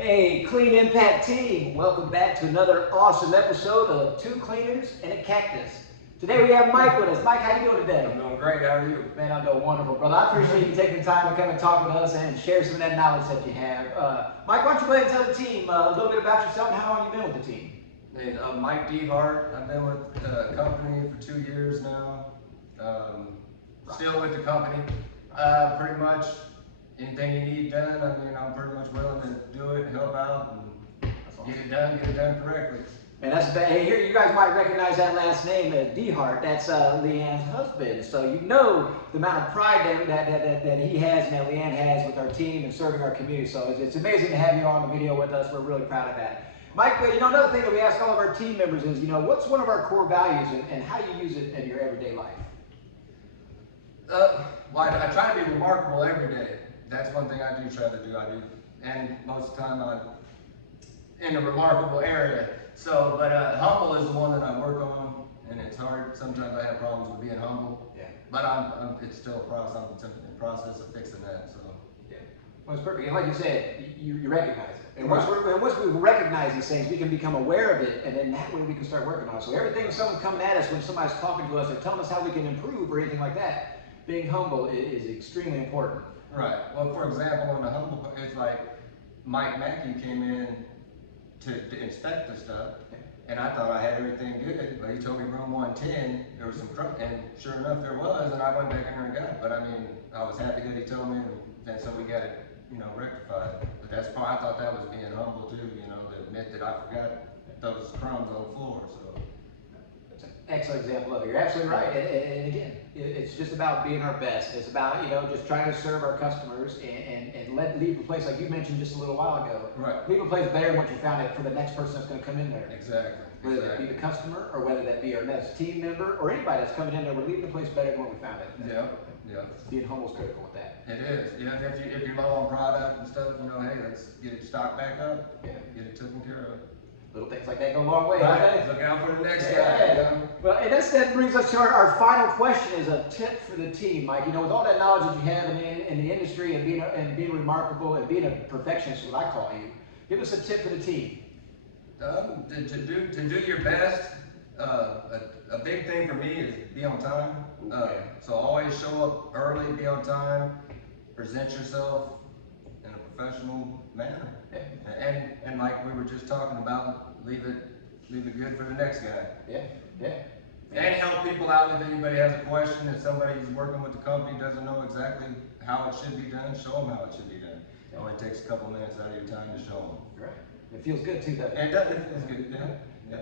Hey, Clean Impact team, welcome back to another awesome episode of Two Cleaners and a Cactus. Today we have Mike with us. Mike, how you doing today? I'm doing great. How are you? Man, I'm doing wonderful, brother. I appreciate you taking the time to come and talk with us and share some of that knowledge that you have. Mike, why don't you go ahead and tell the team a little bit about yourself and how long you've been with the team? Hey, I'm Mike Dehart. I've been with the company for 2 years now. Still with the company. Pretty much anything you need done, I mean, I'm pretty much willing to do it, help out, and get it done correctly. And that's hey, here you guys might recognize that last name, Dehart. That's Leanne's husband. So you know the amount of pride that he has and that Leanne has with our team and serving our community. So it's amazing to have you on the video with us. We're really proud of that. Mike, another thing that we ask all of our team members is, what's one of our core values and how you use it in your everyday life? Well, I try to be remarkable every day. That's one thing I do try to do. And most of the time I'm in a remarkable area. So, but humble is the one that I work on, and it's hard. Sometimes I have problems with being humble. Yeah. But it's still a process. I'm in the process of fixing that. So. Yeah. Well, it's perfect. And like you said, you recognize it. And once we recognize these things, we can become aware of it, and then that way we can start working on it. So everything someone's coming at us, when somebody's talking to us or telling us how we can improve or anything like that, being humble is extremely important. Right. Well, for example, on the humble, it's like Mike Mackey came in to inspect the stuff, and I thought I had everything good, but he told me room 110, there was some trouble, and sure enough there was, and I went back in there and got it. But I mean, I was happy that he told me, and so we got it, rectified. But that's part, I thought that was being humble too, to admit that I forgot those crumbs on the floor. So. Excellent example of it. You're absolutely right. And again, it's just about being our best. It's about, just trying to serve our customers and leave the place, like you mentioned just a little while ago. Right. Leave a place better than what you found it for the next person that's going to come in there. Exactly. Whether that be the customer or whether that be our next team member or anybody that's coming in there, we're leaving the place better than what we found it. Yeah. Yeah. Being humble is critical with that. It is. If you're low on product and stuff, hey, let's get it stocked back up. Yeah. Get it taken care of. Little things like that go a long way. Right. Look out for the next guy. Well, and that brings us to our final question is a tip for the team, Mike. With all that knowledge that you have in the industry and being remarkable and being a perfectionist, what I call you, give us a tip for the team. To do your best. A big thing for me is be on time. So always show up early, be on time, present yourself in a professional manner. And like we were just talking about, leave it good for the next guy. Yeah. And help people out if anybody has a question. If somebody's working with the company doesn't know exactly how it should be done, show them how it should be done. It only takes a couple minutes out of your time to show them. Right. It feels good too, doesn't it? And it feels good. Yeah.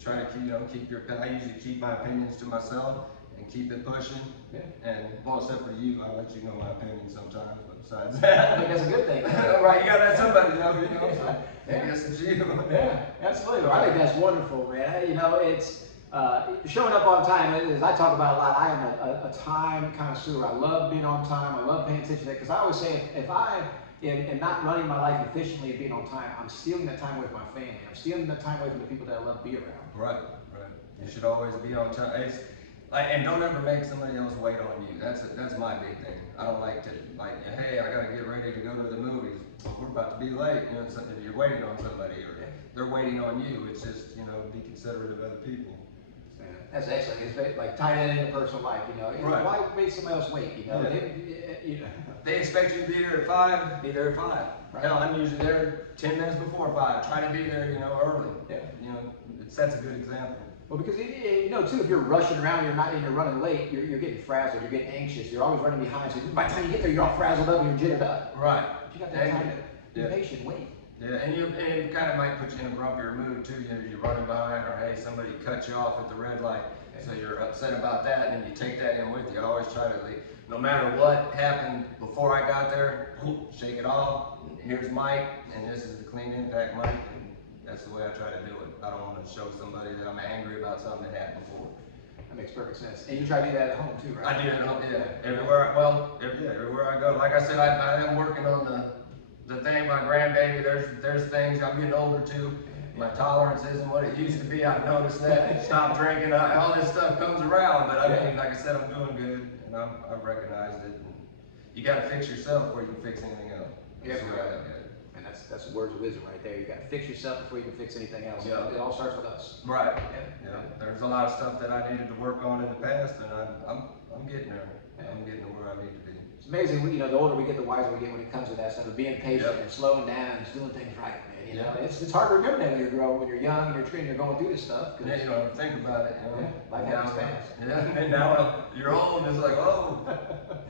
Try to keep your. I usually keep my opinions to myself and keep it pushing. Yeah. And well, except for you, I'll let you know my opinion sometimes. But besides that, I think that's a good thing. Right? You gotta let somebody know. So I guess it's you. Yeah, absolutely. I think that's wonderful, man. It's showing up on time. As I talk about a lot, I am a time connoisseur. I love being on time. I love paying attention to that because I always say if I am not running my life efficiently and being on time, I'm stealing that time away from my family. I'm stealing that time away from the people that I love to be around. Right. You should always be on time. And don't ever make somebody else wait on you. That's my big thing. I don't like to hey, I gotta get ready to go to the movies. Well, we're about to be late. If you're waiting on somebody or they're waiting on you, it's just be considerate of other people. That's excellent. It's like tying that into personal life. Right. Why make somebody else wait? They expect you to be there at 5. Be there at 5. Right. Hell, I'm usually there 10 minutes before 5. Try to be there, early. Yeah. It sets a good example. Well, because too, if you're rushing around, you're running late, you're getting frazzled, you're getting anxious, you're always running behind. So by the time you get there, you're all frazzled up and you're jittered up. Right. But you got that time to be patient, wait. Yeah, and it kind of might put you in a grumpier mood too. You're running behind, or hey, somebody cut you off at the red light, so you're upset about that, and you take that in with you. I always try to leave, no matter what happened before I got there, shake it off. Here's Mike, and this is the Clean Impact Mike. That's the way I try to do it. I don't want to show somebody that I'm angry about something that happened before. That makes perfect sense. And you try to do that at home too, right? I do it at home, yeah. Everywhere I go. Like I said, I am working on the thing, my grandbaby. There's things, I'm getting older too. My tolerance isn't what it used to be. I've noticed that. Stop drinking, all this stuff comes around. But I mean, like I said, I'm doing good, and I've recognized it. And you got to fix yourself before you can fix anything else. Yeah, right. And that's that's the words of wisdom right there. You got to fix yourself before you can fix anything else. Yeah. It all starts with us. Right. Yeah. Yeah. There's a lot of stuff that I needed to work on in the past, and I'm getting there. I'm getting to where I need to be. It's amazing, you know, the older we get, the wiser we get when it comes to that stuff of being patient Yep. and slowing down and just doing things right, man. You know, Yeah. it's hard to remember that when you're young and you're training, you're going through this stuff. Yeah, you don't think about it, you know. Yeah, life happens fast. Yeah, and now you're old, and it's like, oh.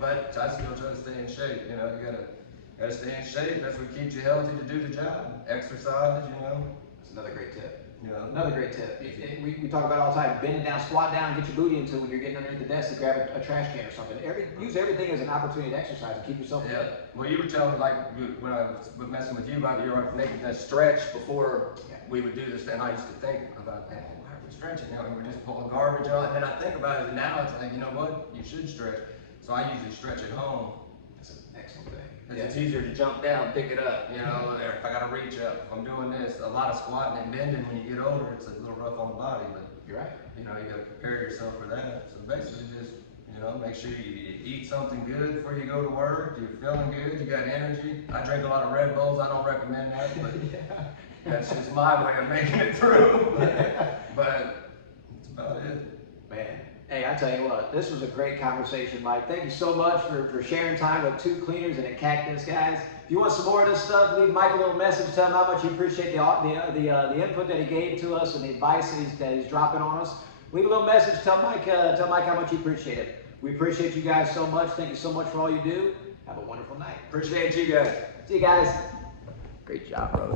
But I still try to stay in shape, you know. You gotta stay in shape. That's what keeps you healthy to do the job. Exercise, you know. That's another great tip. Yeah. Another great tip. We talk about it all the time. Bend down, squat down, get your booty into it when you're getting underneath the desk to grab a trash can or something. Use everything as an opportunity to exercise and keep yourself fit. Yeah. Well, you were telling me, like, when I was messing with you about you were making that stretch before we would do this, and I used to think about that. Why are we stretching? You know, we just pull the garbage out, and then I think about it, and now it's like, you know what? You should stretch. So I usually stretch at home. That's an excellent thing. It's easier to jump down, pick it up, you know, or if I gotta reach up, if I'm doing this, a lot of squatting and bending when you get older, it's a little rough on the body, but You're right. you know, you gotta prepare yourself for that. So basically just, you know, make sure you eat something good before you go to work, you're feeling good, you got energy. I drink a lot of Red Bulls, I don't recommend that, but that's just my way of making it through. But that's about it. Man. Hey, I tell you what, this was a great conversation, Mike. Thank you so much for sharing time with two cleaners and a cactus, guys. If you want some more of this stuff, leave Mike a little message. Tell him how much you appreciate the input that he gave to us and the advice that he's dropping on us. Leave a little message. Tell Mike how much you appreciate it. We appreciate you guys so much. Thank you so much for all you do. Have a wonderful night. Appreciate you guys. See you guys. Great job, brother.